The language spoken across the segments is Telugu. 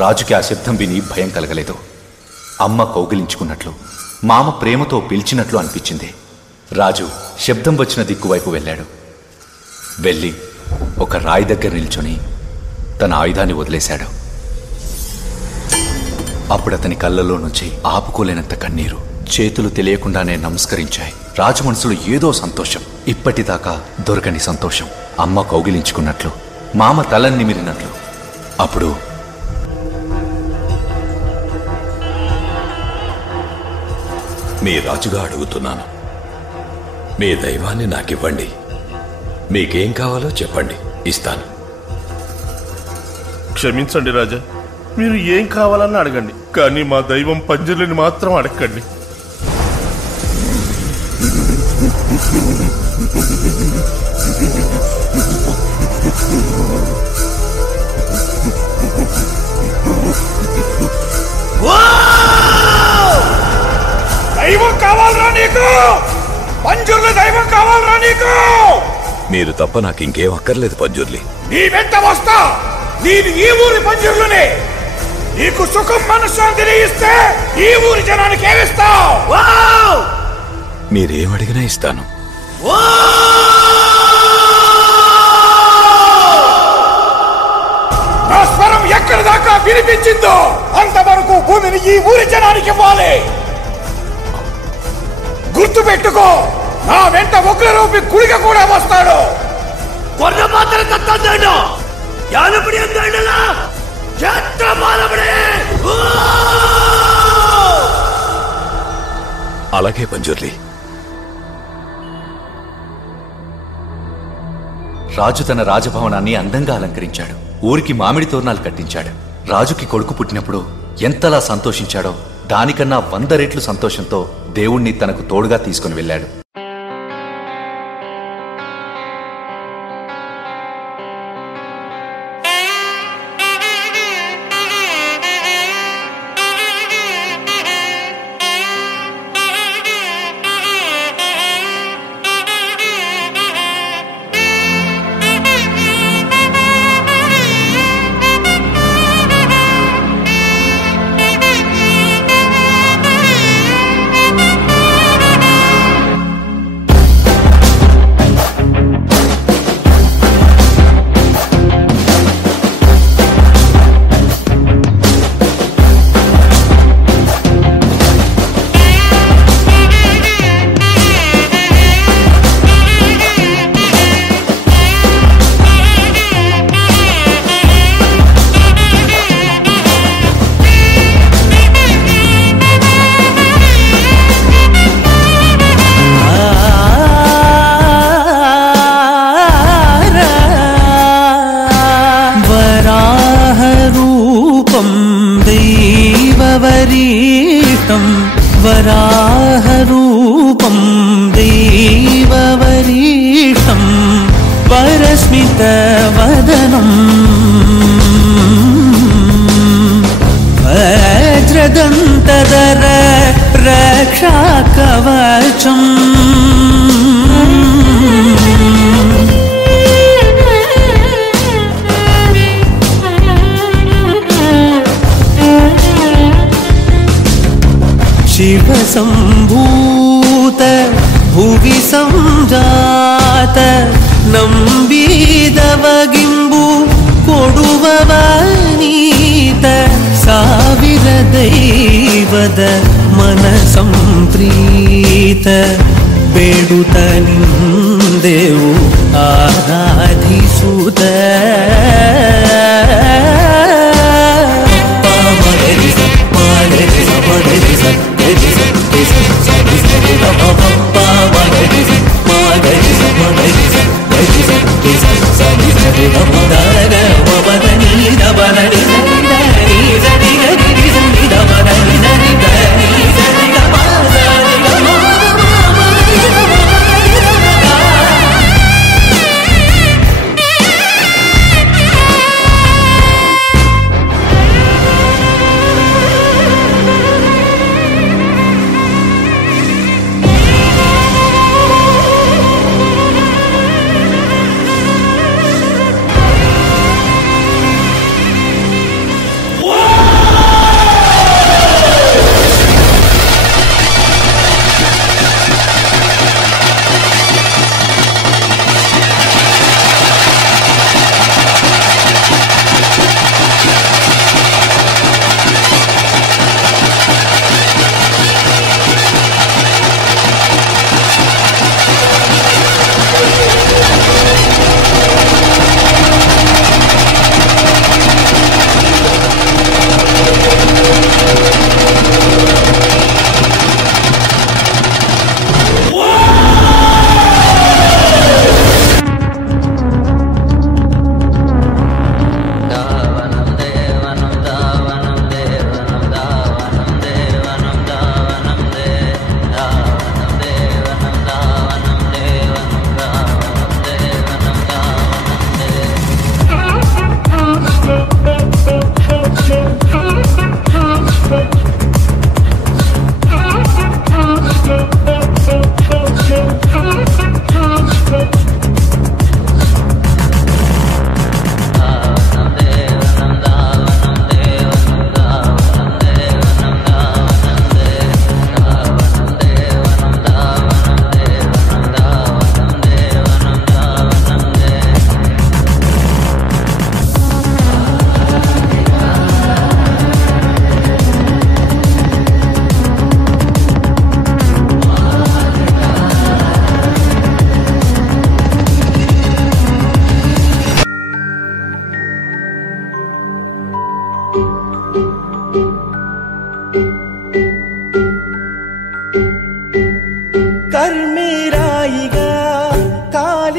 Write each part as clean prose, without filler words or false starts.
రాజుకి ఆ శబ్దం విని భయం కలగలేదు. అమ్మ కౌగిలించుకున్నట్లు, మామ ప్రేమతో పిలిచినట్లు అనిపించింది. రాజు శబ్దం వచ్చిన దిక్కువైపు వెళ్ళాడు. వెళ్ళి ఒక రాయి దగ్గర నిల్చొని తన ఆయుధాన్ని వదిలేశాడు. అప్పుడు అతని కళ్ళలో నుంచి ఆపుకోలేనంత కన్నీరు, చేతులు తెలియకుండానే నమస్కరించాయి. రాజు మనసులో ఏదో సంతోషం, ఇప్పటిదాకా దొరకని సంతోషం. అమ్మ కౌగిలించుకున్నట్లు, మామ తలని నిమిరినట్లు. అప్పుడు మీ రాజుగా అడుగుతున్నాను, మీ దైవాన్ని నాకివ్వండి. మీకేం కావాలో చెప్పండి, ఇస్తాను. క్షమించండి రాజా, మీరు ఏం కావాలన్నా అడగండి, కానీ మా దైవం పంజరులని మాత్రం అడగండి. దైవం కావాలరా నీకు? పంజుర్ల దైవం కావాలరా నీకు? మీరు తప్ప నాకు ఇంకేం అక్కర్లేదు పంజుర్లి. నీ వెంట వస్తా. నీది ఈ ఊరి పంజుర్లునే. నీకు సుఖం మనశ్శాంతిని ఇస్తే ఈ ఊరి జనానికి ఏమిస్తావు? మీరేమడిగినా ఇస్తాను. నా స్వరం ఎక్కడి దాకా వినిపించిందో అంతవరకు భూమిని ఈ ఊరి జనానికి ఇవ్వాలి. గుర్తు పెట్టుకో, నా వెంట ఉగ్రరూపి గుడిగ కూడా వస్తాడు. కొన్న మాత్రం కత్తాడు. యానపడి అందాడలా జాత్ర మాలబడే. అలాగే పంజుర్లి. రాజు తన రాజభవనాన్ని అందంగా అలంకరించాడు. ఊరికి మామిడి తోరణాలు కట్టించాడు. రాజుకి కొడుకు పుట్టినప్పుడు ఎంతలా సంతోషించాడో దానికన్నా 100 రెట్లు సంతోషంతో దేవుణ్ణి తనకు తోడుగా తీసుకుని వెళ్ళాడు. वराहरूपं देववरीष्टं वरस्मितवदनं वज्रदन्तधर रक्षाकवचम् शिवसम्भूत भुवि संजात नम्बीदवगिम्बु कोडुववनीत ಸಾವಿರ ದೈವದ मनसंप्रीत ಬೇಡುತ್ತ ನಿಂದೆವು ಆರಾಧಿಸುತ್ತ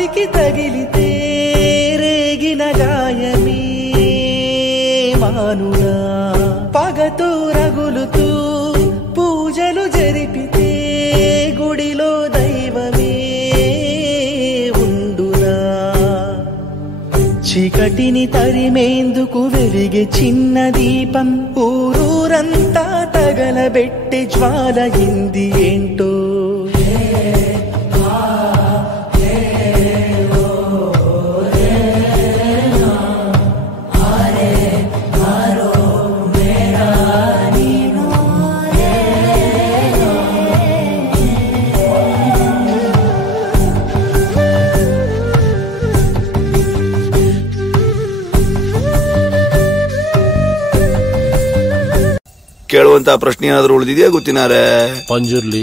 కాలికి తగిలితే రేగిన గాయమే మానునా పగతో రగులుతూ పూజలు జరిపితే గుడిలో దైవమే ఉండునా చీకటిని తరిమేందుకు వెలిగే చిన్న దీపం ఊరూరంతా తగలబెట్టే జ్వాలయింది ఏంటో ಕೇಳುವಂತ ಪ್ರಶ್ನೆ ಏನಾದರೂ ಉಳಿದಿದೆಯಾ ಗೊತ್ತಿನಾರೆ పంజుర్లి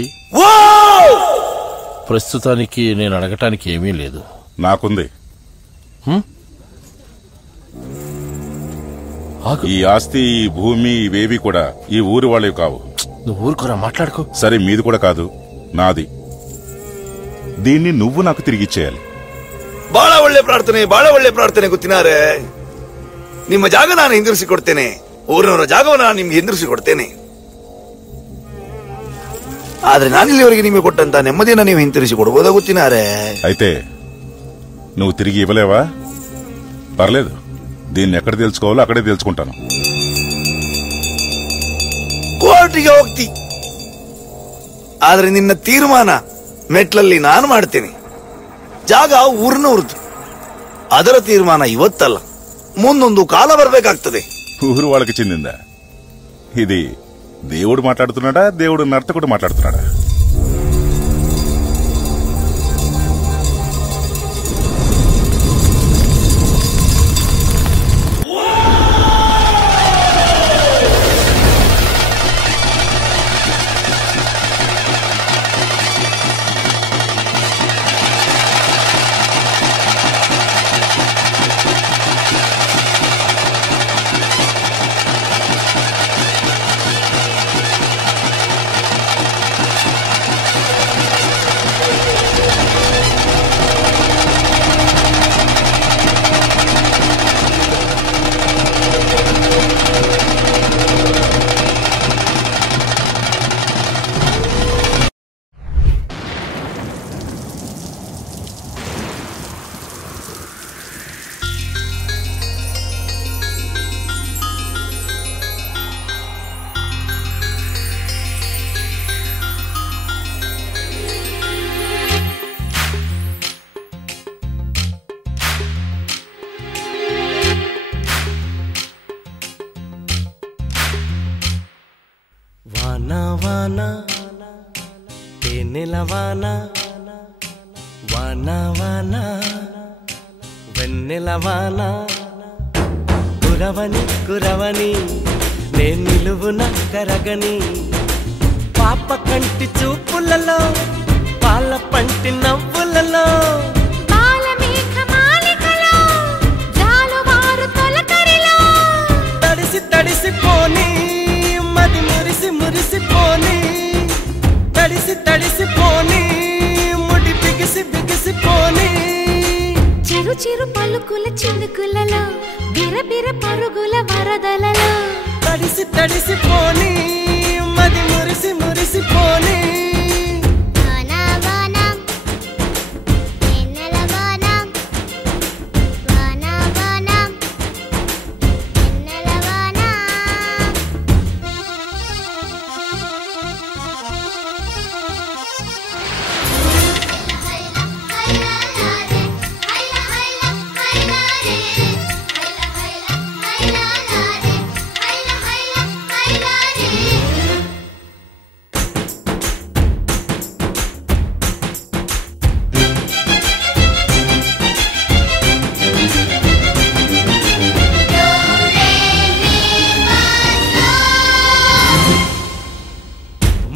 ప్రస్తుతానికి నేను అడగటానికి ఏమీ లేదు. నాకుంది. ఈ ఆస్తి ఈ భూమి ఇవేవి కూడా ఈ ఊరి వాళ్ళవి కావు. నువ్వు ఊరుకోరా, మాట్లాడుకో. సరే, మీది కూడా కాదు, నాది. దీన్ని నువ్వు నాకు తిరిగిచ్చేయాలి. ಬಹಳ ಒಳ್ಳೆ ಪ್ರಾರ್ಥನೆ ಗೊತ್ತಿನಾರೆ. ನಿಮ್ಮ ಜಾಗ ನಾನು ಹಿಂದಿರಿಸಿಕೊಡ್ತೇನೆ. ಊರಿನವರ ಜಾಗವನ್ನು ನಾನು ನಿಮ್ಗೆ ಹಿಂದಿರಿಸಿಕೊಡ್ತೇನೆ. ಆದ್ರೆ ನಾನಿಲ್ಲಿವರೆಗೆ ನಿಮಗೆ ಕೊಟ್ಟಂತ ನೆಮ್ಮದಿಯನ್ನು ನೀವು ಹಿಂತಿರಿಸಿ ಕೊಡಬಹುದಾ ಗೊತ್ತಿನಾರೆ? అయితే నువ్వు తిరిగి ఇవ్వలేవా? పర్లేదు, దీన్ని ఎక్కడ తెలుసుకోవాలో అక్కడే తెలుసుకుంటాను. ಕೋರ್ಟಿಗೆ ಹೋಗ್ತಿ, ಆದ್ರೆ ನಿನ್ನ ತೀರ್ಮಾನ ಮೆಟ್ಲಲ್ಲಿ ನಾನು ಮಾಡ್ತೇನೆ. ಜಾಗ ಊರಿನವ್ರದ್ದು. ಅದರ ತೀರ್ಮಾನ ಇವತ್ತಲ್ಲ, ಮುಂದೊಂದು ಕಾಲ ಬರಬೇಕಾಗ್ತದೆ. ఊరు వాళ్ళకి చెందిందా? ఇది దేవుడు మాట్లాడుతున్నాడా, దేవుడు నర్తకుడు మాట్లాడుతున్నాడా? వానా వానా తేనెల వానా వానా వానా వెన్నెల వానా కురవని కురవని నే నిలువున కరగని పాప కంటి చూపులలో పాల పంటి నవ్వులలో తడిసి తడిసిపోని మది మురిసి మురిసిపోని తడిసి తడిసిపోని ముడి బిగిసి బిగిసిపోని చిరు చిరు పలుకుల చినుకులలో బిరబిర పరుగుల వరదలలో తడిసి తడిసిపోని మది మురిసి మురిసిపోని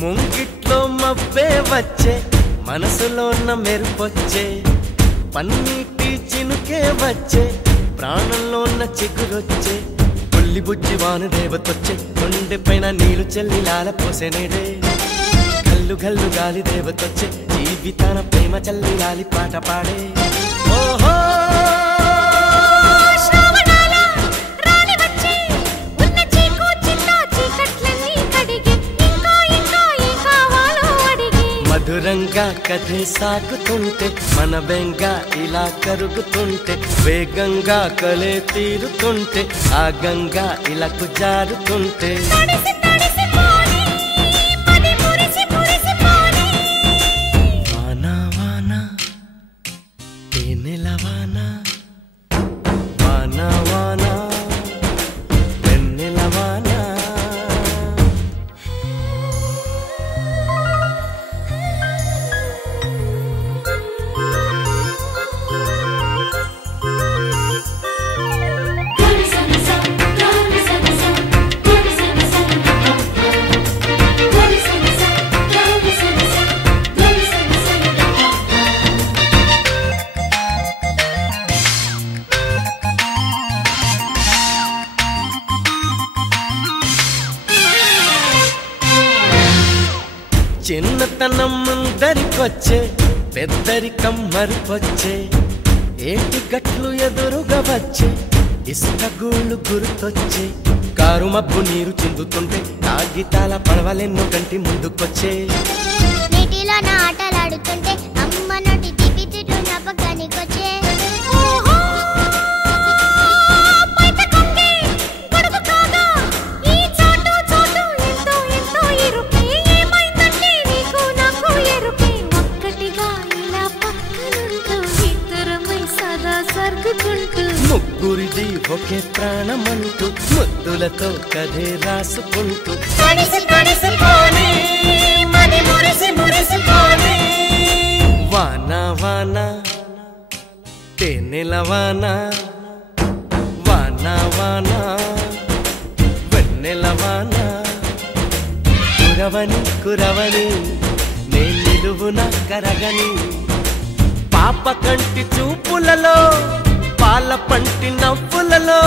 ముంగిట్లో మబ్బే వచ్చే మనసులో ఉన్న మెరుపొచ్చే పన్నీటి చినుకే వచ్చే ప్రాణంలో ఉన్న చిగురొచ్చే పుల్లి బుజ్జి వాన దేవతొచ్చే కొండె పైన నీళ్లు చెల్లి లాల పోసెనేడే గల్లు గల్లు గాలి దేవతొచ్చే జీవి జీవితాన ప్రేమ చల్లి లాలి పాట పాడే ఓహో మధురంగా కథే సాగుతుంటే మన బెంగ ఇలా కరుగుతుంటే వేగంగా కలే తీరుతుంటే ఆ గంగా ఇలా జారుతుంటే వానా వానా తేనెల వానా వానా వానా వెన్నెల వానా చిన్నతనం ముందరికొచ్చే పెద్దరికం మరిపొచ్చే ఏటి గట్లు ఎదురుగా వచ్చే ఇసుక గూళ్ళు గుర్తొచ్చే కారు మబ్బు నీరు చిందుతుంటే కాగితాల పడవలెన్నో కంటి ముందుకొచ్చే నీటిలో నా ఆటలాడుతుంటే అమ్మ నోటి తిప్పి తిట్టు జ్ఞాపకానికొచ్చే ముగ్గురిది ఒకే ప్రాణమంటూ ముద్దులతో కథే రాసుకుంటూ తడిసి తడిసిపోని మది మురిసి మురిసిపోని వానా వానా తేనెల వానా వానా వానా వెన్నెల వానా కురవని కురవని నే నిలువున కరగని పాప కంటి చూపులలో పాల పంటి నవ్వులలో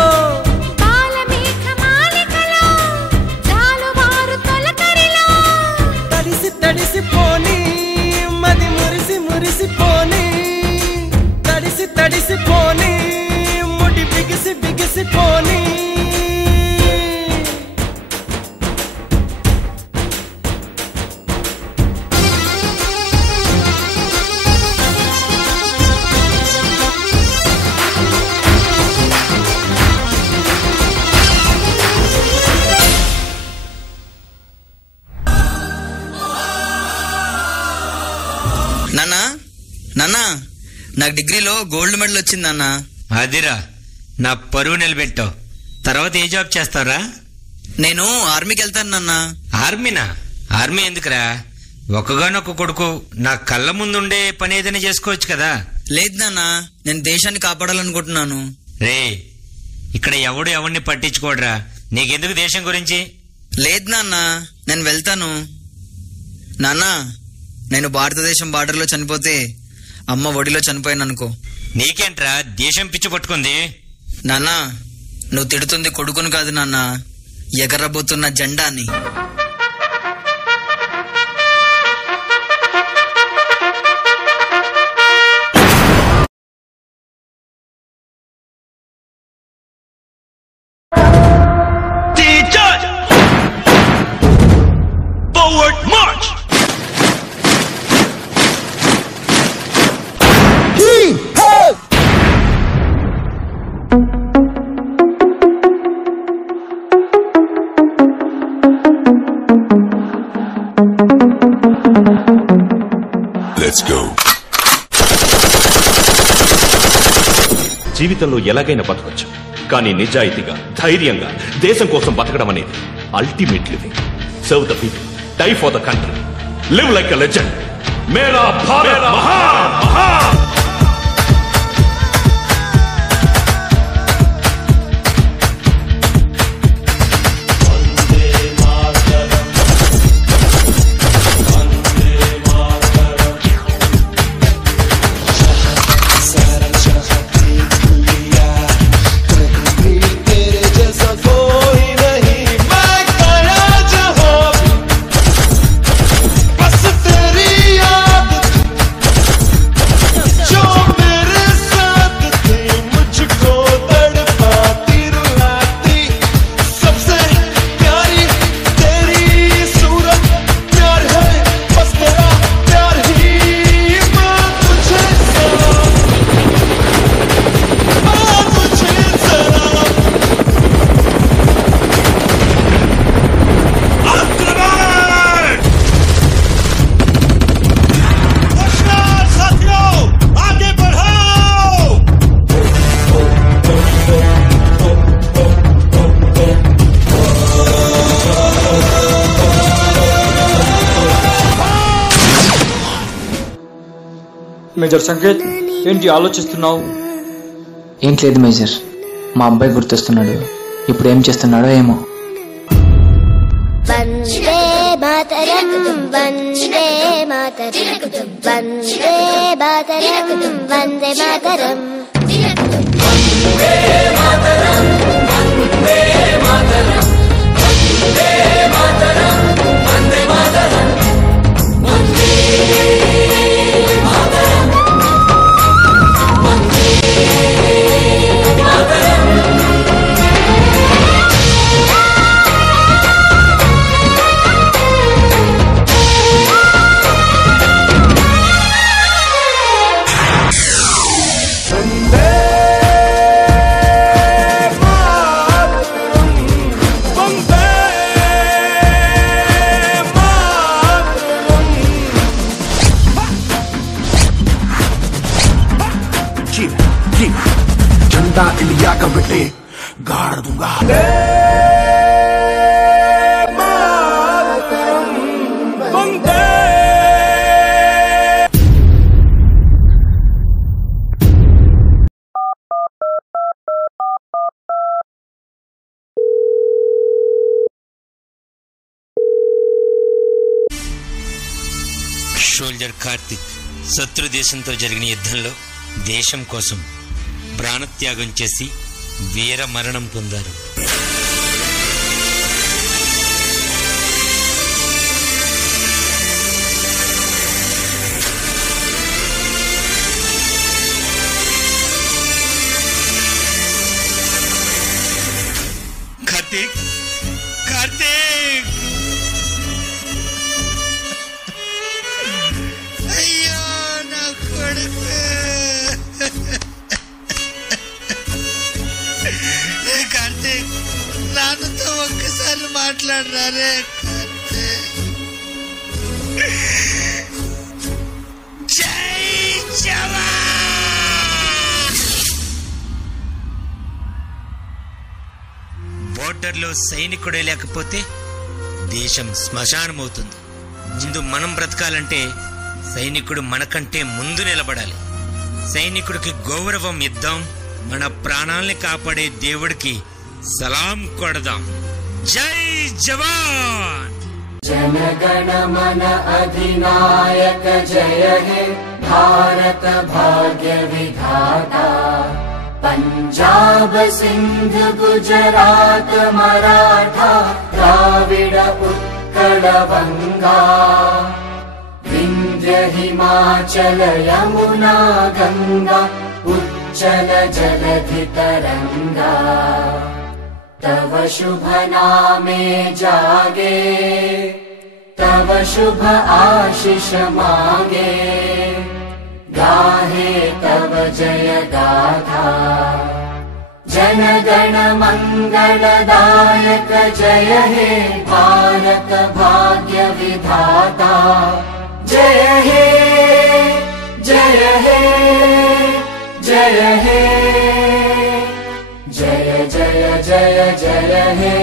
తడిసి తడిసిపోని మది మురిసి మురిసిపోని తడిసి తడిసిపోని ముడి బిగిసి బిగిసిపోని నాన్నా నాన్నా నాకు డిగ్రీలో గోల్డ్ మెడల్ వచ్చింది నాన్న. అదిరా నా పరువు నిలబెట్టావు. తర్వాత ఏ జాబ్ చేస్తావురా? నేను ఆర్మీకి వెళ్తాను నాన్న. ఆర్మీనా? ఆర్మీ ఎందుకురా? ఒక్కగానొక్క కొడుకు, నా కళ్ళ ముందుండే పని ఏదైనా చేసుకోవచ్చు కదా. లేదు నాన్న, నేను దేశాన్ని కాపాడాలనుకుంటున్నాను. రే, ఇక్కడ ఎవడు ఎవరిని పట్టించుకోడరా. నీకెందుకు దేశం గురించి? లేదు నాన్న, నేను వెళ్తాను. నాన్న, నేను భారతదేశం బార్డర్లో చనిపోతే అమ్మ ఒడిలో చనిపోయాను అనుకో. నీకేంట్రా దేశం పిచ్చి పట్టుకుంది? నాన్న, నువ్వు తిడుతుంది కొడుకును కాదు నాన్న, ఎగరబోతున్న జెండాని. Forward march! Let's go. జీవితంలో ఎలాగైనా బతకొచ్చు, కానీ నిజాయితీగా, ధైర్యంగా దేశం కోసం బతకడం అనేది ultimate living. Serve the people, die for the country, live like a legend. మేరా భారత్ మహాన్ మహాన్. మేజర్ సంకేత్, ఏంటి ఆలోచిస్తున్నావు? ఏం లేదు మేజర్, మా అబ్బాయి గుర్తొస్తున్నాడు. ఇప్పుడు ఏం చేస్తున్నాడో ఏమో. వందే మాతరం వందే మాతరం వందే మాతరం వందే మాతరం వందే మాతరం వందే మాతరం వందే మాతరం వందే మాతరం వందే మాతరం వందే మాతరం. झंडा इंडिया का बेटे गाड़ दूंगा. సోల్జర్ కార్తిక్ శత్రు దేశంతో జరిగిన యుద్ధంలో దేశం కోసం ప్రాణత్యాగం చేసి వీర మరణం పొందారు. కార్తిక్, కార్తిక్, అయ్యో నా కొడుకు. కార్తిక్, నాన్నతో ఒక్కసారి మాట్లాడరారే కార్తిక్. జై జవాన్. బోర్డర్లో సైనికుడే లేకపోతే దేశం శ్మశానమవుతుంది. ముందు మనం బ్రతకాలంటే సైనికుడు మనకంటే ముందు నిలబడాలి. సైనికుడికి గౌరవం ఇద్దాం, మన ప్రాణాల్ని కాపాడే దేవుడికి సలాం కొడదాం. జై జవాన్. जनगण मन अधिनायक जय हे भारत भाग्य विधाता. पंजाब सिंध गुजरात मराठा द्राविड उत्कल बंगा. विंध्य हिमाचल यमुना गंगा उच्चल जलधि तरंगा. तव शुभ नामे जागे, तव शुभ आशीष मांगे. गाहे तव जय गाथा. जनगण मंगलदायक जय हे भारत भाग्य विधाता. जय हे जय हे जय हे जय जय जय जय हे.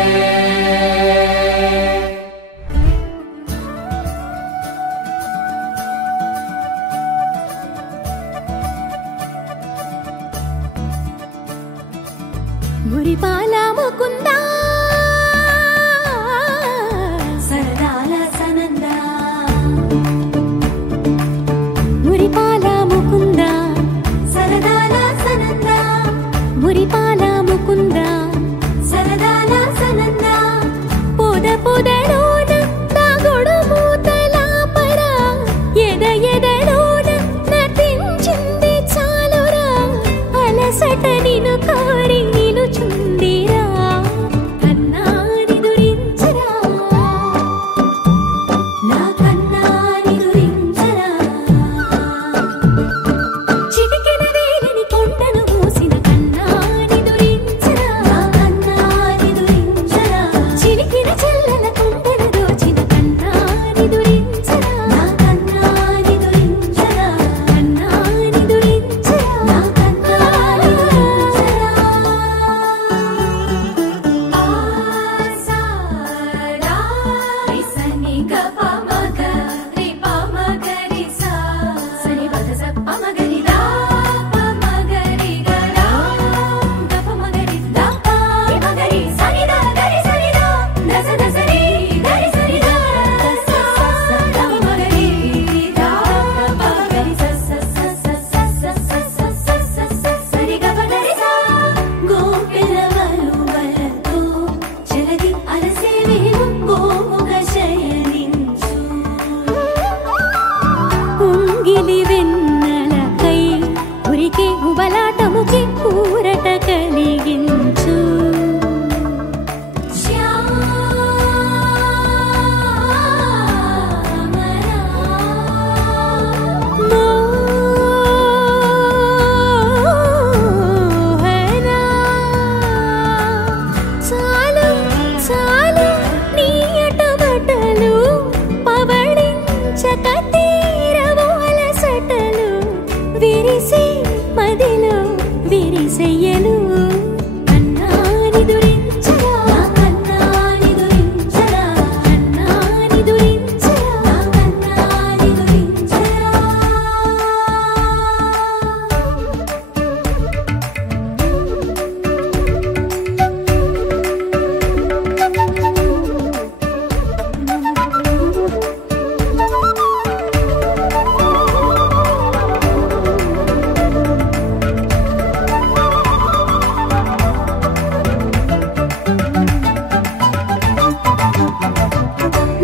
మురిపాల ముకుందా సరదాల సనందా. మురిపాల ముకుందా సరదాల సనందా. మురిపాల ముకుందా సరదాల సనందా. పొద పొదలోన తాగుడు మూతలాపరా. ఎద ఎదలోన నటించింది చాలురా. అలసట నిను కోరి నిలుచుందిరా. పూసెయ్యలు కన్నాని దురించరా కన్నాని దురించరా కన్నాని దురించరా కన్నాని దురించరా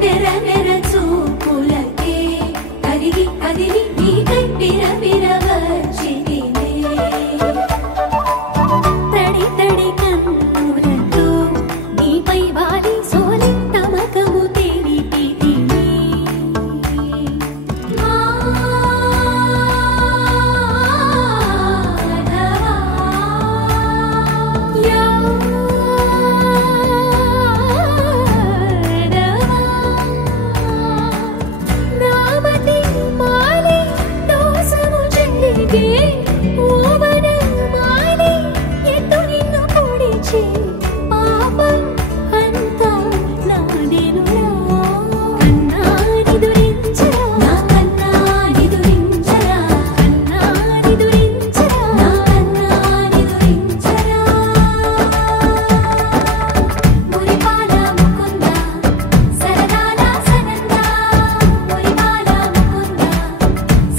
నెర నెర చూపులకే కదిలి కదిలి నీకై పిరపిర వచ్చితినే తడి తడి కన్నులతో నీపై వాలి సోలి తమకము తెలిపితినే నామతి మాలి దోసము చెల్లిగే ఓవన మాలి ఎత్తు నిన్ను పొడిచే పాపం అంతా నాదేనురా కన్నాని దురించరా నా కన్నాని దురించరా కన్నాని దురించరా నా కన్నాని దురించరా మురిపాల ముకుంద సరదాల సనంద మురిపాల ముకుంద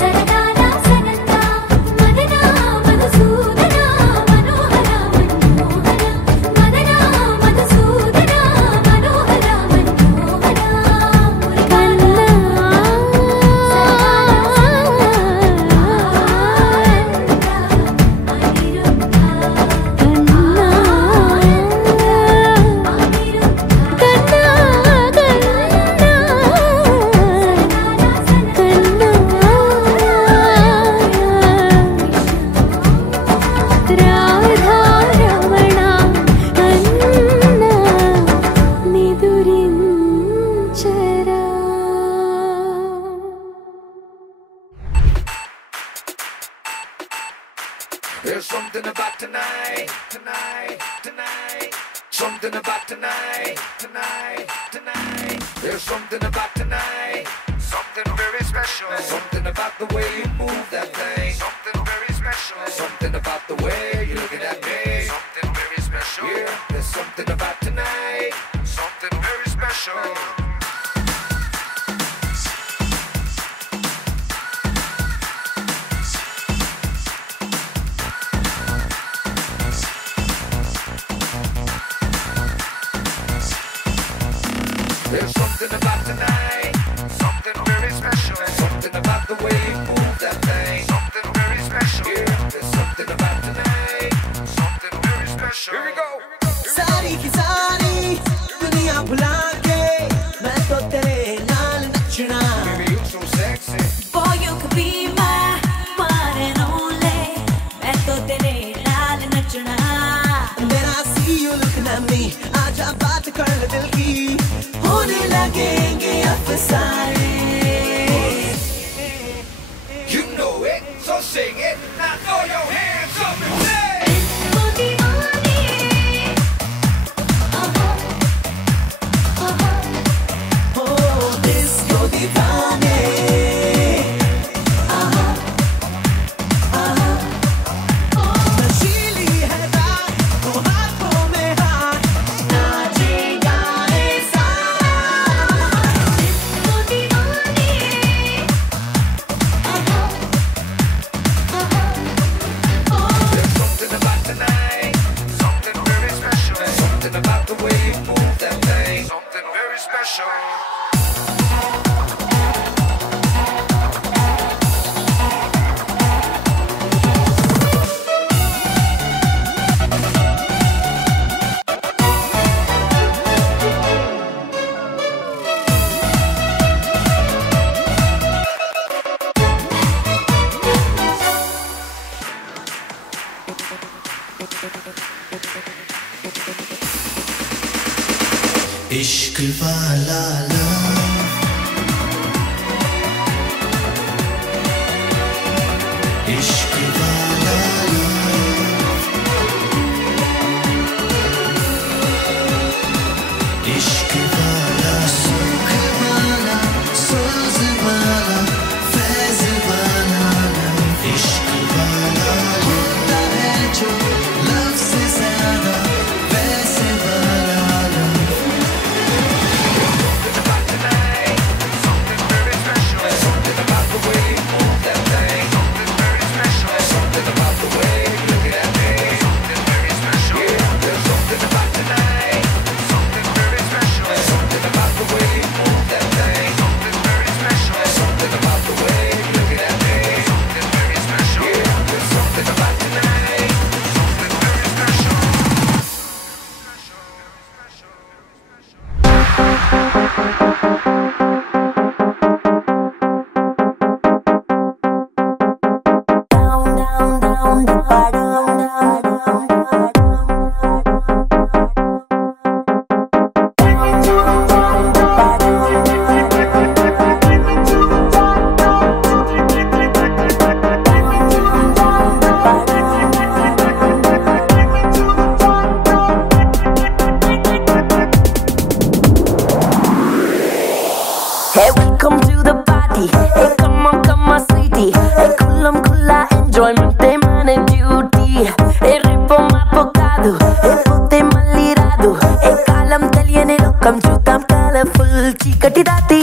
సరదాల సనంద మదన మధుసూదన మనోహర మనోహర మదన మధుసూదన మనోహర మనోహర మురిపాల రాధారమణ అన్న నిదురించరా There's something about tonight, tonight, tonight. Something about tonight, tonight, tonight. There's something about tonight, something very special. Something about the way you move that thing, something very special. Something about the way you're looking at me, something very special. Yeah, there's something about tonight, something very special. There's something about tonight, something very special. Something about the way you move that thing, something very special. Yeah, there's something about tonight, something very special. Here we go. सारी की सारी दुनिया भुला के मैं तो तेरे नाल नचना Baby, you so sexy. Boy, you could be my one and only मैं तो तेरे नाल नचना When I see you looking at me आजा बात कर ले दिल की होने लगेंगे अफसाने You know it, so sing it. Now throw your hands up and say. Oh, disco दीवाने नशीली है रात वो हाथों में हाथ नाचेगा ऐसा There's something about tonight, something very special. Something about the way you move that thing, something very special. इश्क वाला इश्क वाला ఎంజాయ్మెంట్ మన డ్యూటీ ఏ రేపో మాపో కాదు ఏ పోతే మళ్ళీ రాదు ఏ కాలం తెలియని లోకం చూద్దాం కలర్ఫుల్ చీకటి దాటి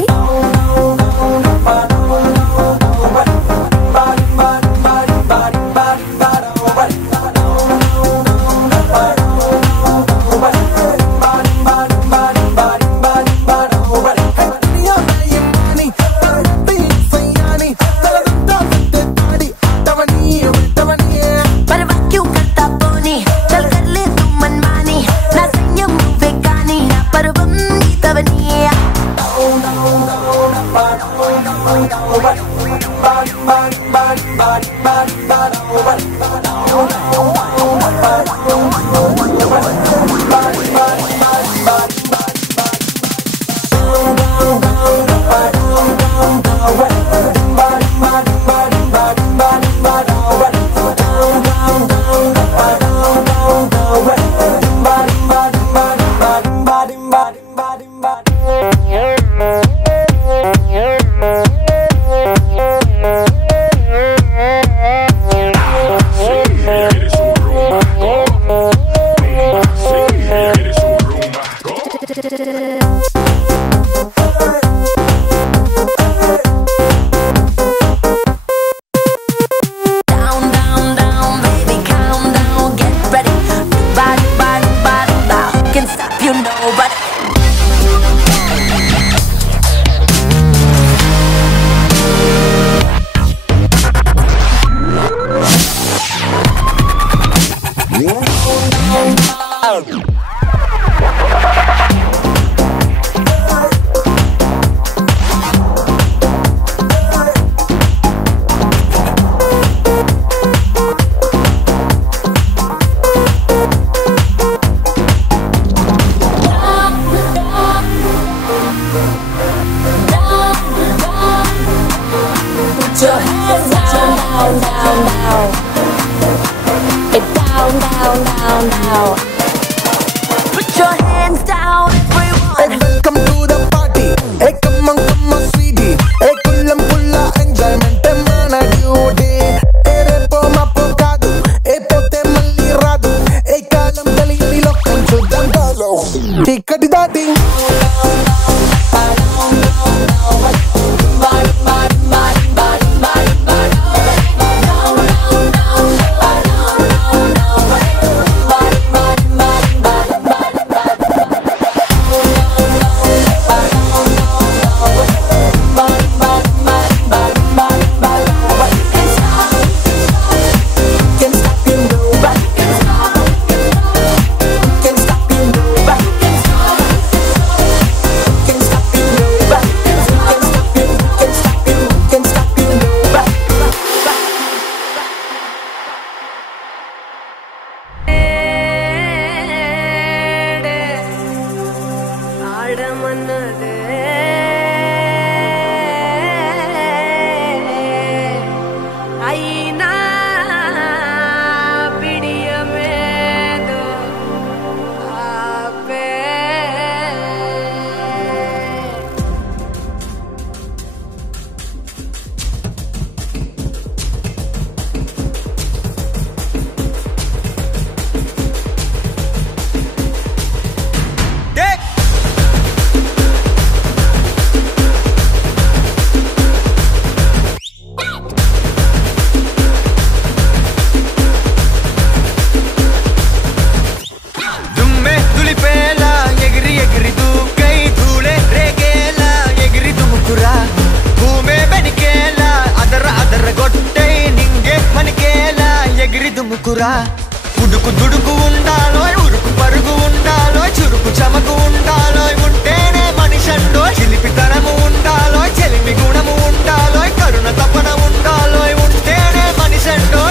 ఉడుకు దుడుకు ఉండాలో ఉరుకు పరుగు ఉండాలో చురుకు చమకు ఉండాలో ఉంటేనే మనిషండో చిలిపితనము ఉండాలో చెలిమి గుణము ఉండాలో కరుణ తపన ఉండాలో ఉంటేనే మనిషండో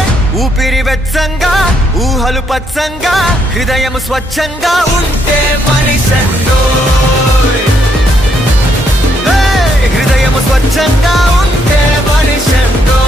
ఊపిరి వెచ్చంగా ఊహలు పచ్చంగా హృదయం స్వచ్ఛంగా ఉంటే మనిషండో హృదయం స్వచ్ఛంగా ఉంటే మనిషండో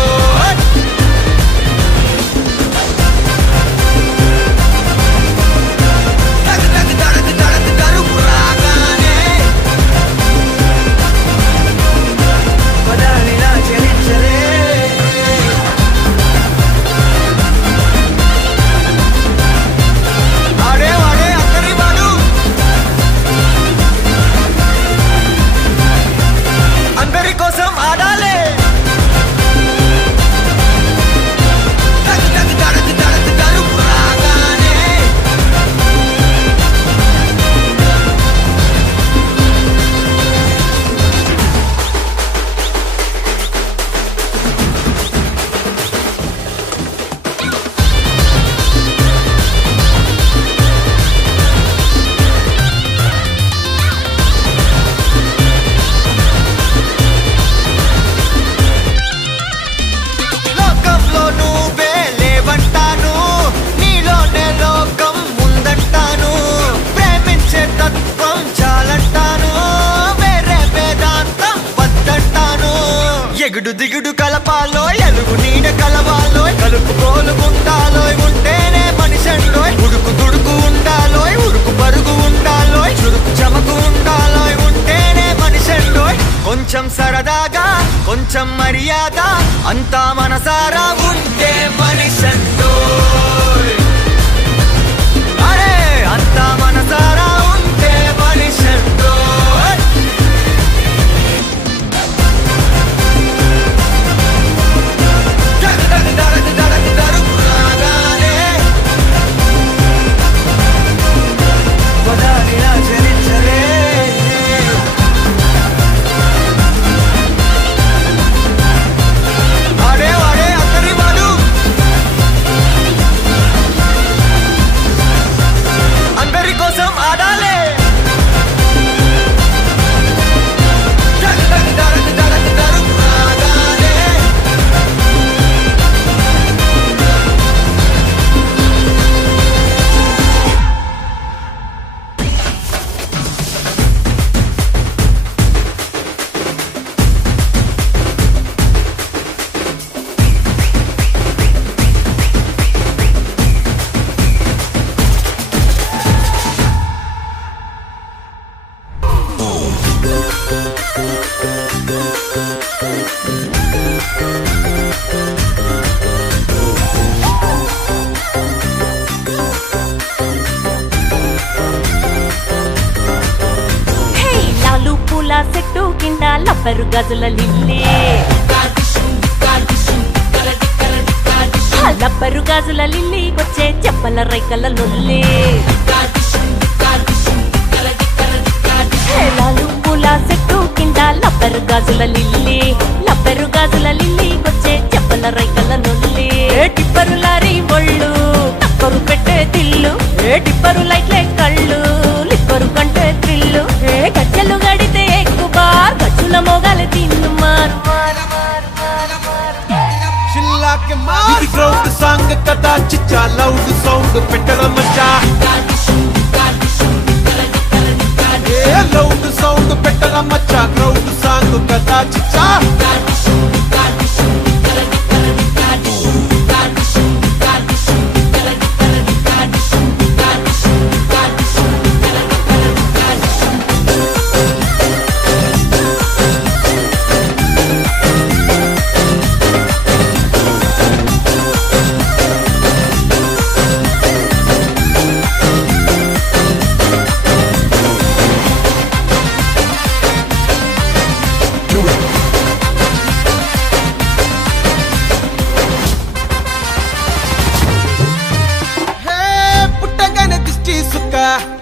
లబ్బరు గజుల లిల్లీ లబ్బరు గాజుల లిల్లీకొచ్చే చెప్పల రైకల లొల్లి లాలు పూల చెట్టు కింద లబ్బరు గాజుల లిల్లీకొచ్చే చెప్పల రైకల లొల్లి టిప్పరు లారీ ఒళ్ళు టక్కరు పెట్టే తిల్లు టిప్పరు లైట్లే కళ్ళు లిప్పరు కంటే త్రిల్లు గజ్జలు గడితే ఎక్కువ బార్ గజ్జుల మోగాలి తిన్ను మారు ఇది గ్రౌండ్ సాంగ్ కదా చిచ్చా లౌడ్ సౌండ్ పెట్టడం మచ్చా లౌడ్ సౌండ్ పెట్టడం మచ్చా గ్రౌండ్ సాంగ్ కదా చిచ్చా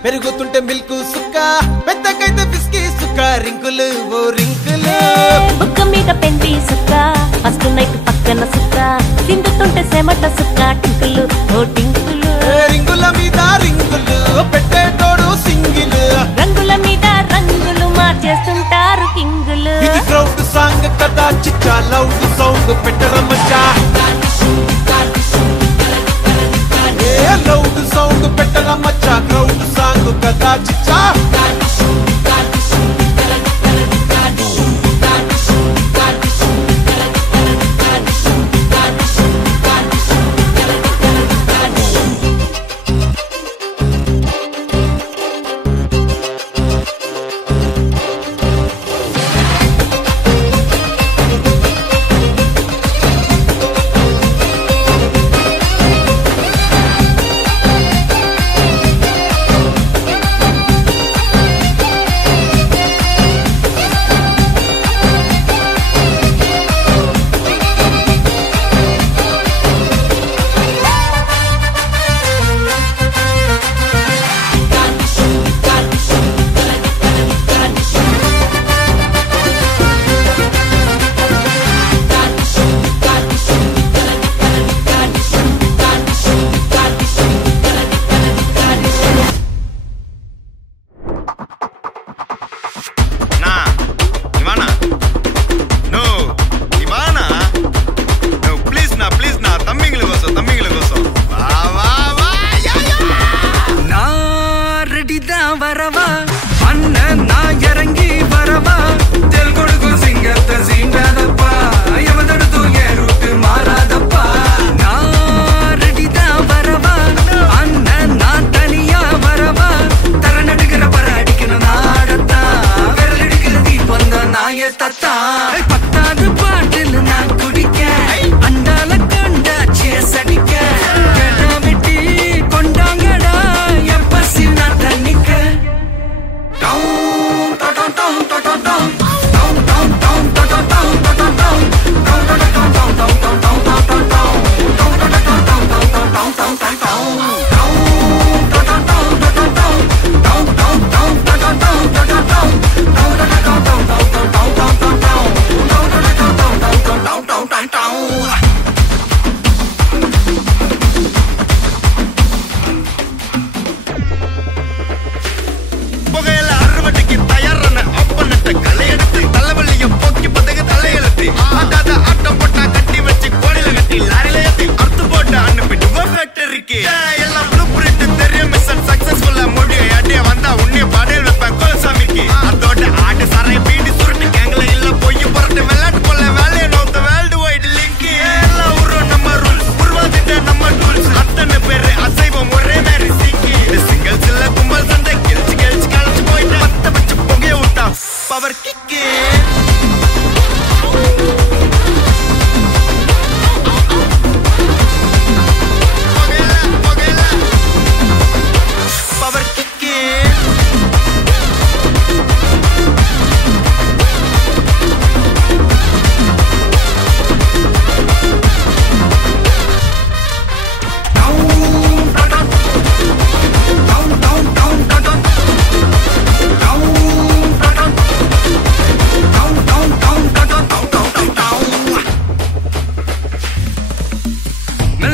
పెరుగుతుంటే మిల్క్ సుక్క పెద్దకైతే బిస్కీ సుక్క రింకులు ఓ రింకులు బుక్క మీద పెండి సుక్క ఫస్ట్ నైట్ పక్కన సుక్క తిండుతుంటే సెమట సుక్క టింకులు ఓ టింకులు రింగుల మీద రింగులు పెట్టేటోడు సింగిల్ రంగుల మీద రంగులు మార్చేస్తుంటారు కింగులు ఇది గ్రౌండ్ సాంగ్ కదా చిచ్చా లౌడ్ సౌండ్ పెట్టడం మచ్చా లౌడ్ సౌండ్ పెట్టడం మచ్చా గ్రౌండ్ సాంగ్ కదా చిచ్చా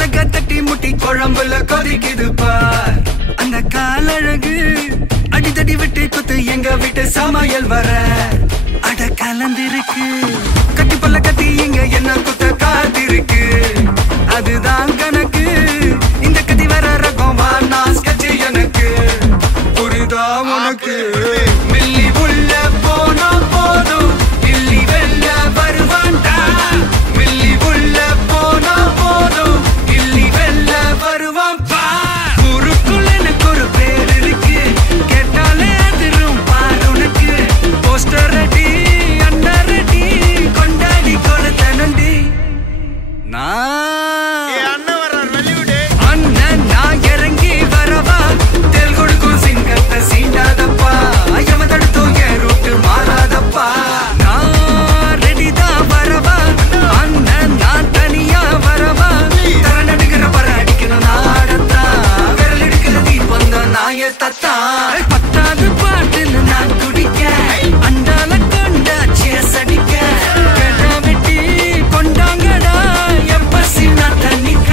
மிளகா தட்டி முட்டி குழம்புல கொதிக்குது பார் அந்த காலழகு அடித்தடி விட்டு குத்து எங்க வீட்டு சமையல் வர அட கலந்திருக்கு கட்டி பல்ல கட்டி இங்க என்ன குத்த காத்திருக்கு அதுதான் கணக்கு இந்த கத்தி வர ரகம் நான் கட்சி எனக்கு புரிதா உனக்கு மில்லி உள்ள போனா போதும் இல்லி வெல்ல வருவான்டா மில்லி உள்ள போனா போதும் இல்லி வெல்ல வருவான் பா ஊருக்குள்ள எனக்கு ஒரு பேர் இருக்கு கேட்டாலே அதிரும் பார் உனக்கு போஸ்டர் ரெடி அண்டர் ரெடி கொண்டாடி கொடுத்தனண்டி அண்ணன் நான் இறங்கி வரவா தெல் கொடுக்கும் சிங்கத்தை சீண்டாதப்பா எம தடுத்தோம் என் ரூட்டு மாறாதப்பா நான் ரெடிதான் வரவா அண்ணன் நான் தனியா வரவா தர நடுகிற பர அடிக்கணும் நாடத்தா விரல் எடுக்கிற தீபம் தான் நாய தத்தா பத்தாவது பாட்டில் நான் குடிக்க அண்டால கொண்டா சேஸ் அடிக்க கடா வெட்டி கொண்டாங்கடா எப்பசி நான் தண்ணிக்க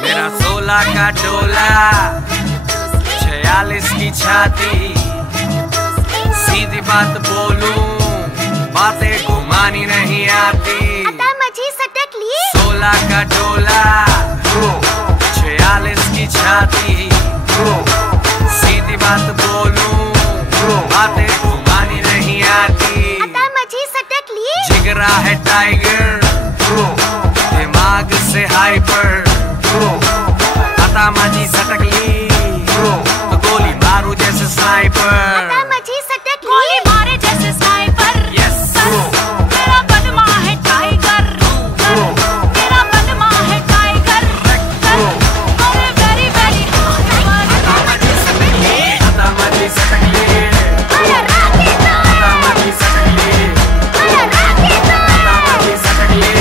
मेरा 16 का डोला 46 की छाती सीधी बात बोलूं बातें घुमानी नहीं आती 16 का डोला 46 की छाती सीधी बात बोलूं बातें घुमानी नहीं आती जिगरा है टाइगर दिमाग से हाइपर आता माझी सटकली तो गोली मारू जैसे स्नाइपर गोली मारे जैसे स्नाइपर यस मेरा बदमा है टाइगर मेरा बदमा है टाइगर अरे वेरी वेरी आता माझी सटकली आता माझी सटकली आता माझी सटकली आता माझी सटकली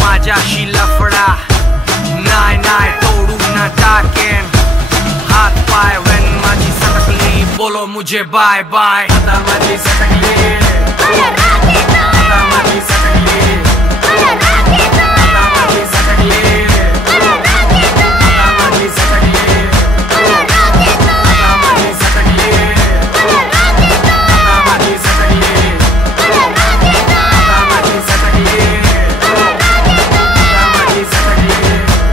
माझ्याशी लफडा नाय नाय तोडू न टाकेन हात पाय वेन माझी सटकली बोलो मुझे बाय बाय आता माझी सटकली आता माझी सटकली आता माझी सटकली आता माझी सटकली आता माझी सटकली आता माझी सटकली आता माझी सटकली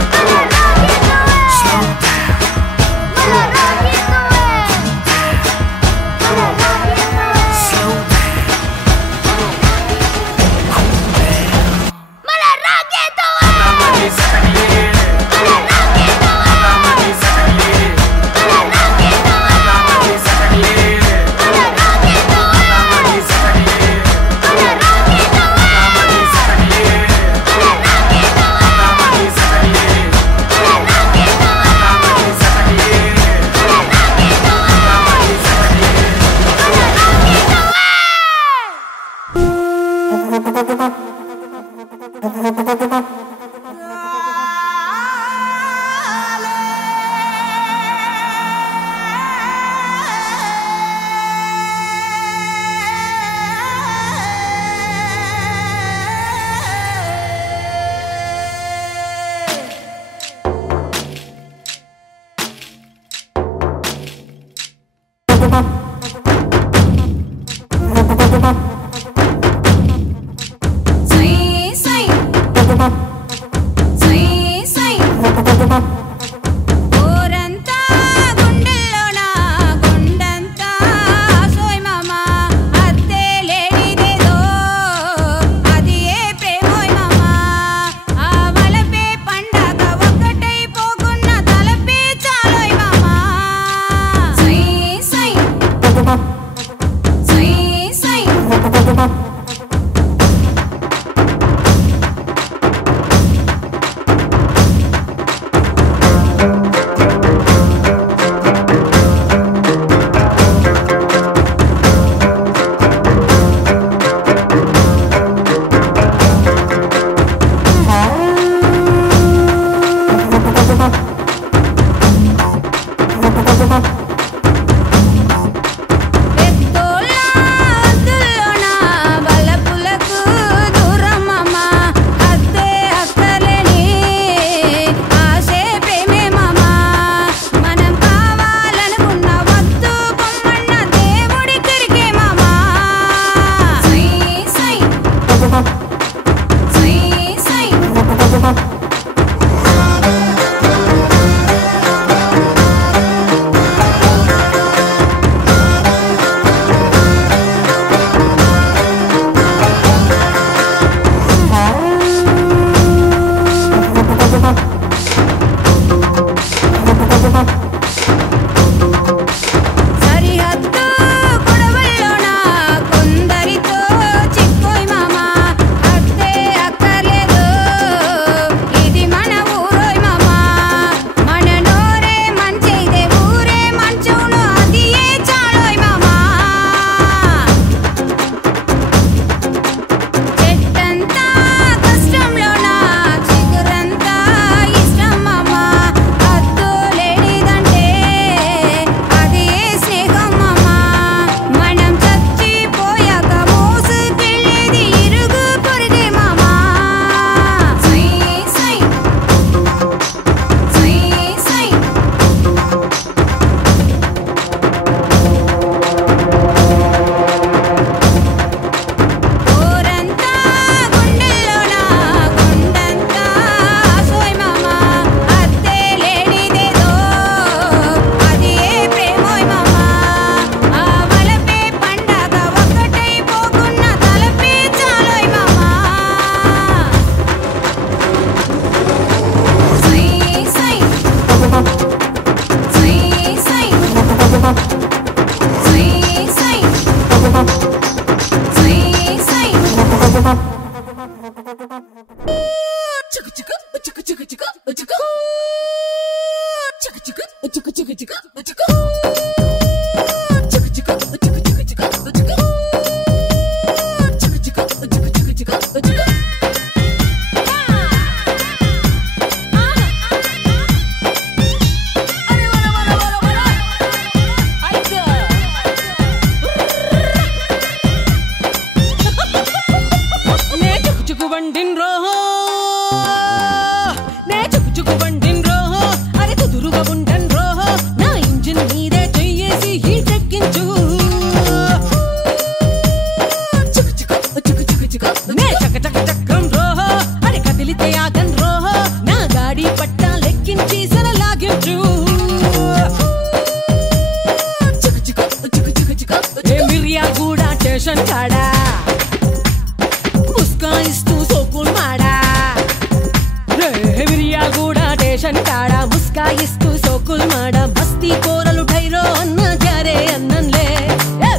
జంక్షన్ కాడ ముస్కాయిస్తూ సోకుల్ మాడ బస్తీ కోరలు ఢైరో అన్న జారే అన్నంలే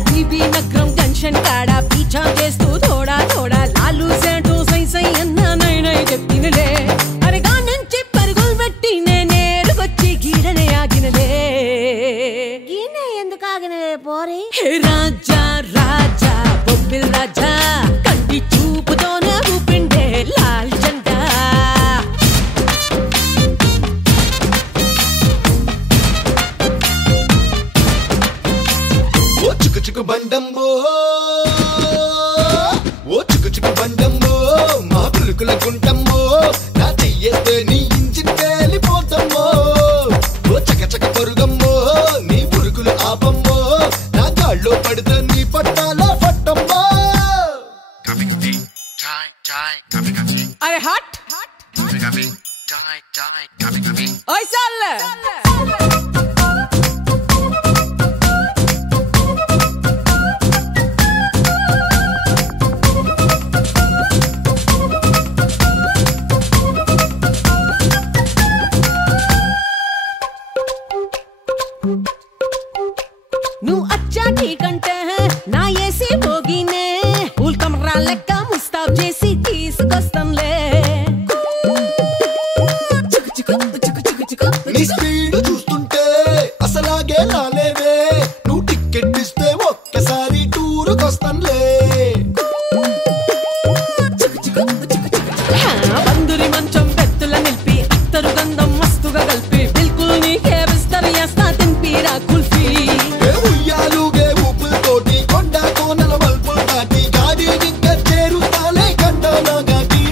బీబీ నగరం జంక్షన్ కాడ పీచా చేస్తూ తోడా తోడా లాలు సేటు సై సై అన్న నై నై చెప్పినలే అరగా నుంచి పరుగులు పెట్టి నేనేరుకొచ్చి గీడనే ఆగినలే గీనే ఎందుకు ఆగినలే పోరి రాజా రాజా బొబ్బిల్ రాజా కంటి చూపుతోనే ఊపిండే లాల్ జెండా ఓ చిక్కు చిక్కు బండమ్మో ఓ చిక్కు చిక్కు బండమ్మో మా పులుకుల గుంటమ్మో నా చెయ్యేస్తే నీ ఇంజిన్ పేలిపోతమ్మో ఓ చక చక పరుగమ్మో నీ పులుకులు ఆపమ్మో నా కాళ్ళు పడితే నీ పట్టాల పట్టమ్మో అరే హట్ ఓయ్ సాల్లే నువ్వు అచ్చాటి కంటే నా ఏసీ భోగినే పూల్ కమరా లెక్క ముస్తాబ్ చేసి తీసుకొస్తాంలే నీ స్పీడ్ చూస్తుంటే అసలాగే లాలేవే నువ్వు టికెట్ ఇస్తే ఒక్కసారి టూరుకొస్తానులే బందురి మంచం పెత్తుల నిలిపి అత్తరు గంధం మస్తుగా కలిపి బిల్కుల్ నీకే విస్తరి చేస్తా తింపిరా కుల్ఫీ ఉయ్యాలుగే ఊపులతోటి కొండ కోనల మల్పులు దాటి గాడి ఇంకా చేరుతాలే కండానా గాటి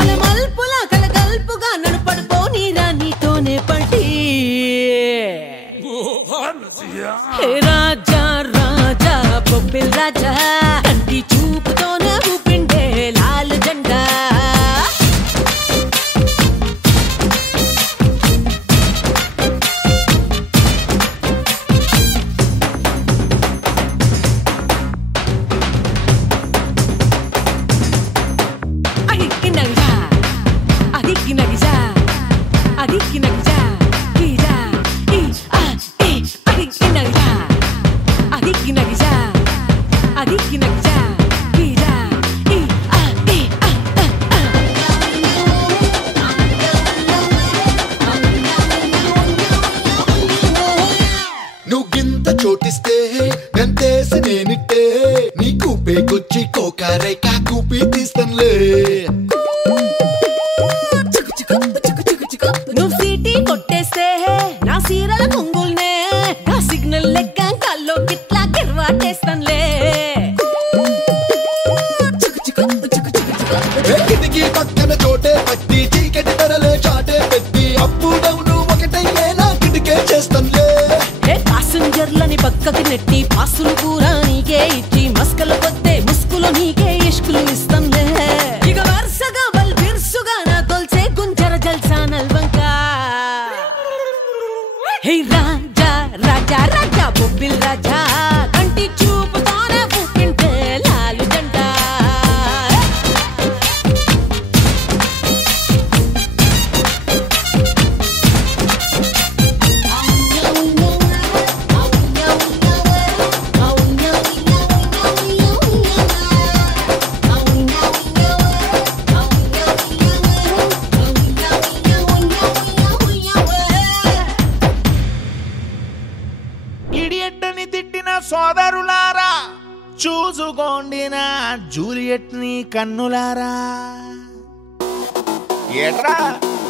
అల మల్పుల కలగల్పుగా నడుపడిపోనీరా నీతోనే పడి రాజా రాజా బొబ్బిల్ రాజా కంటి చూపుతోనే ఊపిండే లాల్ జెండా నువ్వు గింత చోటిస్తే గంతేసి నేనిట్టే నీ కూపేకొచ్చి కోకారే కాకూపి తీస్తానులే నువ్వు సీటీ కొట్టేస్తే నా సీరల కొంగుల్నే నా సిగ్నల్ లెక్క కల్లో గిట్లా గిర్వాటేస్తానులే కిటికీ పక్కన చోటే పట్టి చీకటి తెరలే చాటే పెట్టి అప్పుడవును ఒకటయ్యేలా కిటికే చేస్తానులే పాసెంజర్లని పక్కకి నెట్టి పాసులు కూడా నీకే ఇచ్చి మస్కలు కొద్దే ముస్కులు నీకే ఇష్కులు ఇస్తాంలే ఇక వరుసగా బల్ బిర్సుగా నా తొల్సే గుంజర జల్సా నల్వంకా హే రాజా రాజా రాజా బొబ్బిల్ రాజా కంటి చూపుతోనే ఊపింటే లాలు జెండా ఇడియట్ అని తిట్టిన సోదరులారా చూసుకోండి నా జూలియట్ ని కన్నులారా ఏట్రా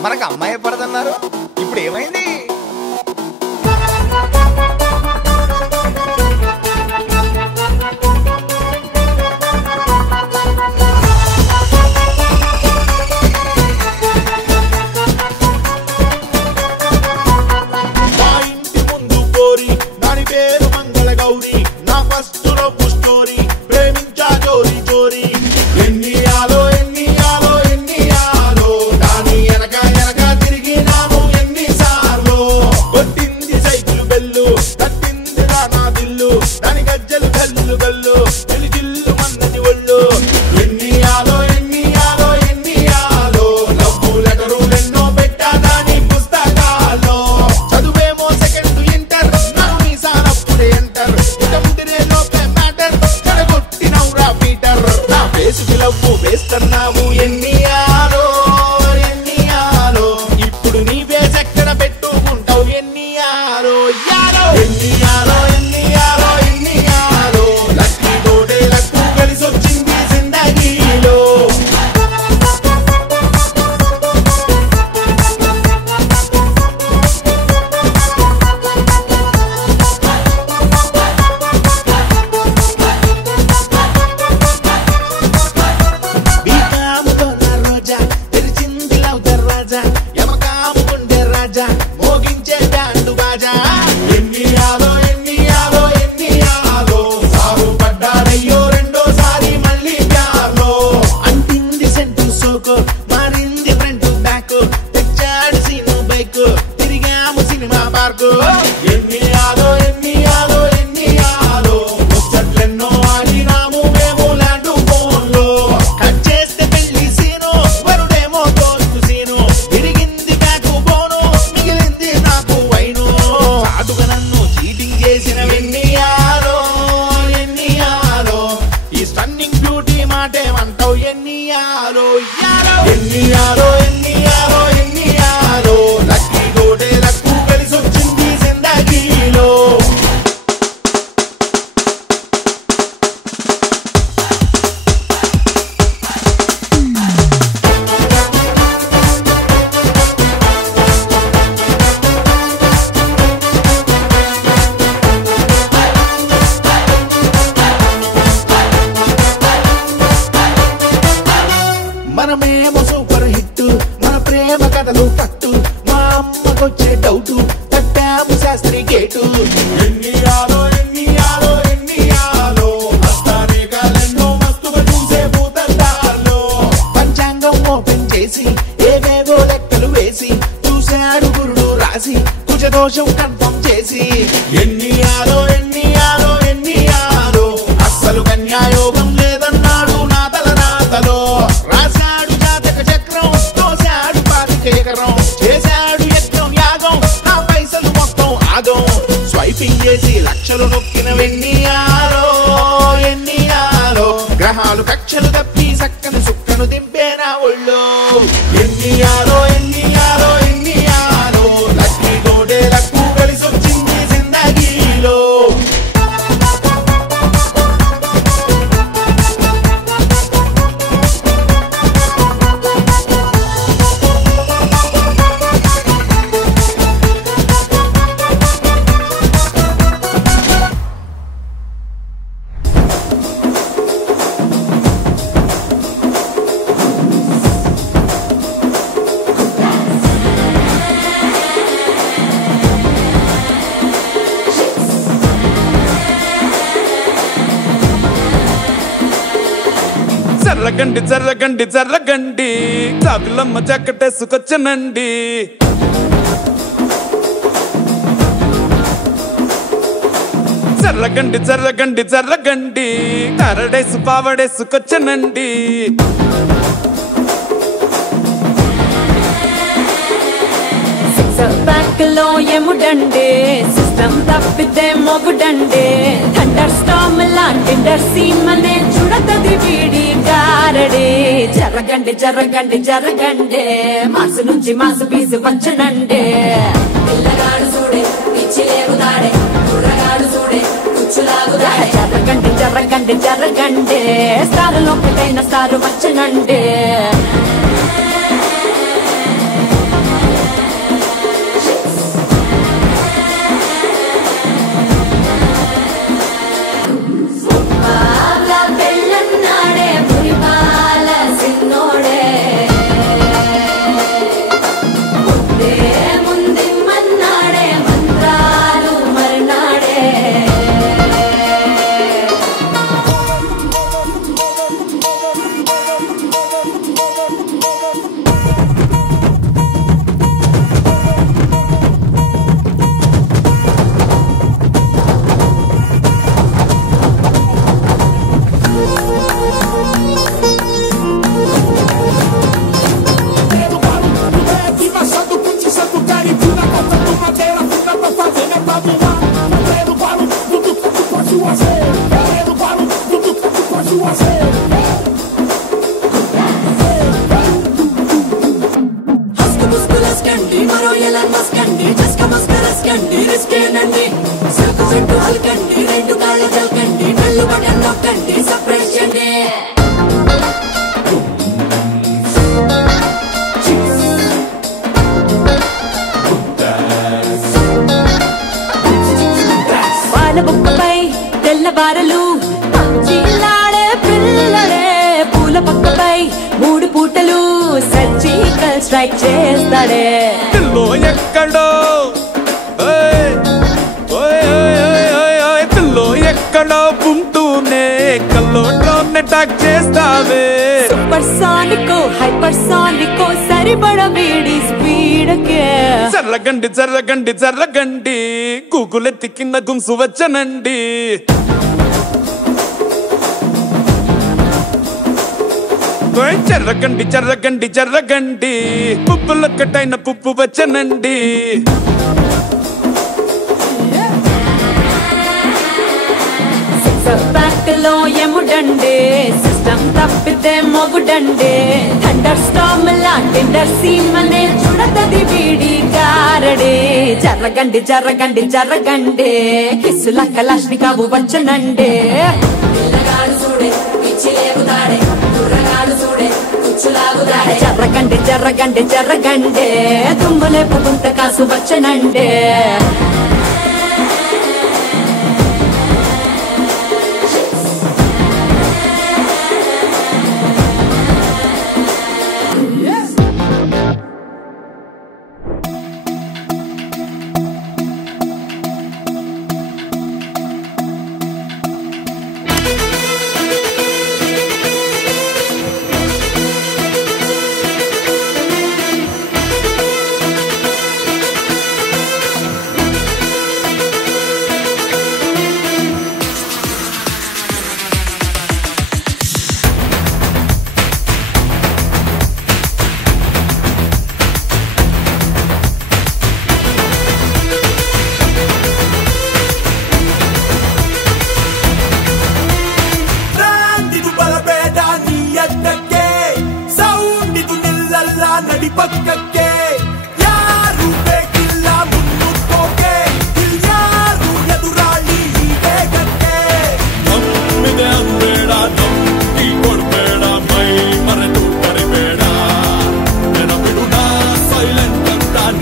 మనకు అమ్మాయి పడదన్నారు ఇప్పుడు ఏమైంది మా ఇంటి ముందు కోరి దాని పేరు మంగళ గౌరి నా ఫస్ట్ లవ్ స్టోరీ ప్రేమించా జోరి జోరి ఎన్ని ఆలో దాని వెనక తిరిగినాను ఎన్నిసార్లు మాకొచ్చే డౌటు కట్టాము శాస్త్రి గేటు ఎన్ని ఆలో వస్తానే కాలెన్నో మస్తుగా చూసే భూతద్దాలో పంచాంగం ఓపెన్ చేసి ఏవేవో లెక్కలు వేసి చూశాడు గురుడు రాసి కుజదోషం కన్ఫర్మ్ చేసి ఎన్ని ఆలో అస్సలు కన్యాయోగం లేదన్నాడు నా తలరాతలో రాశాడు జాతక చక్రం తోశాడు 25 ఎకరం చేశాడు యజ్ఞం యాగం నా పైసలు మొత్తం ఆగం స్వైపింగ్ చేసి లక్షలు నొక్కినవెన్ని ఆలో గ్రహాలు కక్షలు తప్పి సక్కను సుక్కను దింపే నా ఒళ్ళో ఎన్ని ఆలో లక్కీ తోడే లక్కు కలిసొచ్చింది జిందగీలో జర్రగండి చాకులమ్మ చక్కటేసుకొచ్చనండి జర్రగండి కరడేసు పావడేసుకొచ్చనండి బ్యాంక్ లో ఎముడండే సిస్టమ్ తప్పితే మొగుడండే థండర్ స్టామ్ లాంటి సీమనే చూడతది వీడి గారడే జరగండి మాసు నుంచి మాసు పీసు పంచనండే పిల్లగాడు చూడే పిచ్చి లేగుదాడే కుర్రగాడు చూడే కుచ్చులాగుదాడే జరగండి స్టారు లోపలైన స్టారు వచ్చనండే తెల్లబారలు జిల్లాడే పిల్లడే పూల పక్కపై 3 పూటలు సర్జికల్ స్ట్రైక్ చేస్తాడే పిల్లో ఎక్కడో పిల్లో ఎక్కడో ఉంటూనే కల్లో డ్రోన్ అటాక్ చేస్తావే సూపర్ సానికో హైపర్ సానికో సరిపడ వీడి స్పీడ్ కే జర్రగండి గూగుల్ ఎత్తికిన్న గుంసు వచ్చనండి జర్రగండి పుప్పులొక్కటైన పుప్పు వచ్చనండి బ్యాంక్ లో ఎముడండే సిస్టమ్ తప్పితే మొగుడండే థండర్ స్టామ్ లాంటి సీమనే చూడతది వీడి గారడే జరగండి కిస్సుల కలాష్నికావు వచ్చనండే పిల్లగాడు చూడే పిచ్చి లేగుదాడే కుర్రగాడు చూడే కుచ్చులాగుదాడే జరగండి తుమ్ములేపు గుంత కాసు వచ్చనండే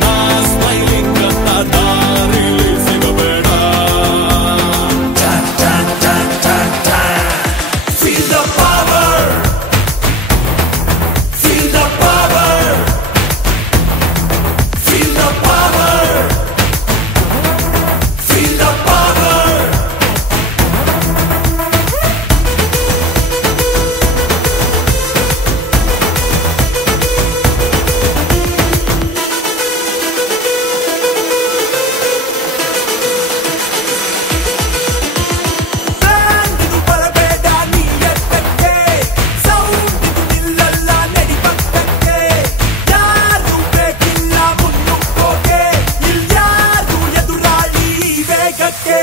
ನಾ ಸ್ಮೈಲಿಂಗ್ ಅಂತ ದಾರಿಲಿ ಸಿಗಬೇಡ. Feel the power, feel the power, feel the power, feel the power. ಸಾಂಗಿದು ಬರಬೇಡ ನೀ ಎತ್ತಕ್ಕೆ, ಸೌಂಡಿದು ನಿಲ್ಲಲ್ಲ ನಡಿ ಪಕ್ಕಕ್ಕೆ. ಯಾರು ಬೇಕಿಲ್ಲ ಮುನ್ನುಗ್ಗೋಕೆ, ಇಲ್ಯಾರು ಎದುರಾಳಿ ಈ ವೇಗಕ್ಕೆ.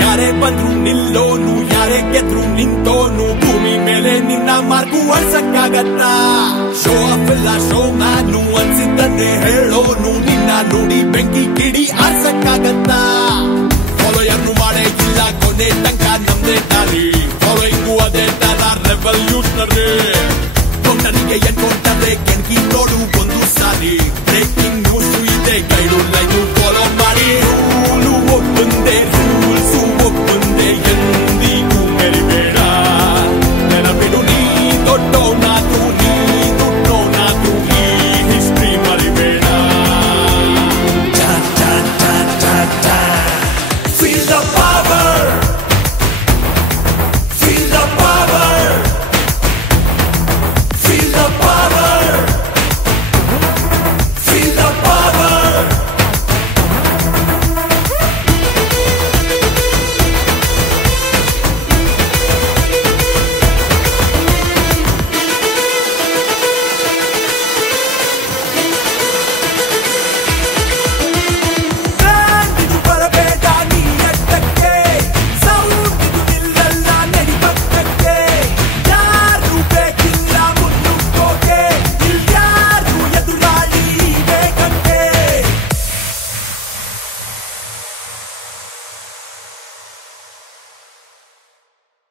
ಯಾರೇ ಬಂದ್ರು ನಿಲ್ಲೋನು, ಯಾರೇ ಗೆದ್ರು ನಿಂತೋನು, ಭೂಮಿ ಮೇಲೆ ನಿನ್ನ ಮಾರ್ಗು ಅಳ್ಸಕ್ಕಾಗತ್ತ. ಶೋ ಆಫ್ ಇಲ್ಲ ಶೋ ಮ್ಯಾನು, ಅನ್ಸಿದ್ದನ್ನೇ ಹೇಳೋನು, ನಿನ್ನ ನೋಡಿ ಬೆಂಕಿ ಕಿಡಿ ಆರ್ಸಕ್ಕಾಗತ್ತ.